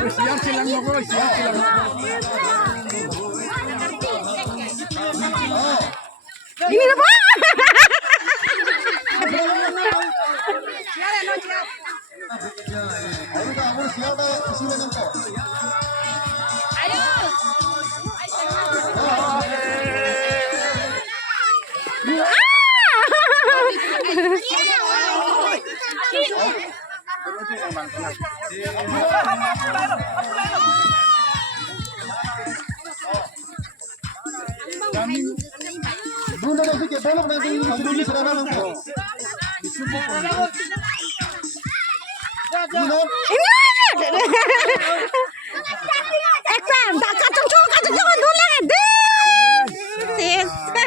Siyan silang mo ko, siyan silang mo. Ini na ba? Ayo kamu siapa sini nanti? Bunda dah sikit, belok nanti ini sudah nanti. Ini. Exam, tak kacung-kacung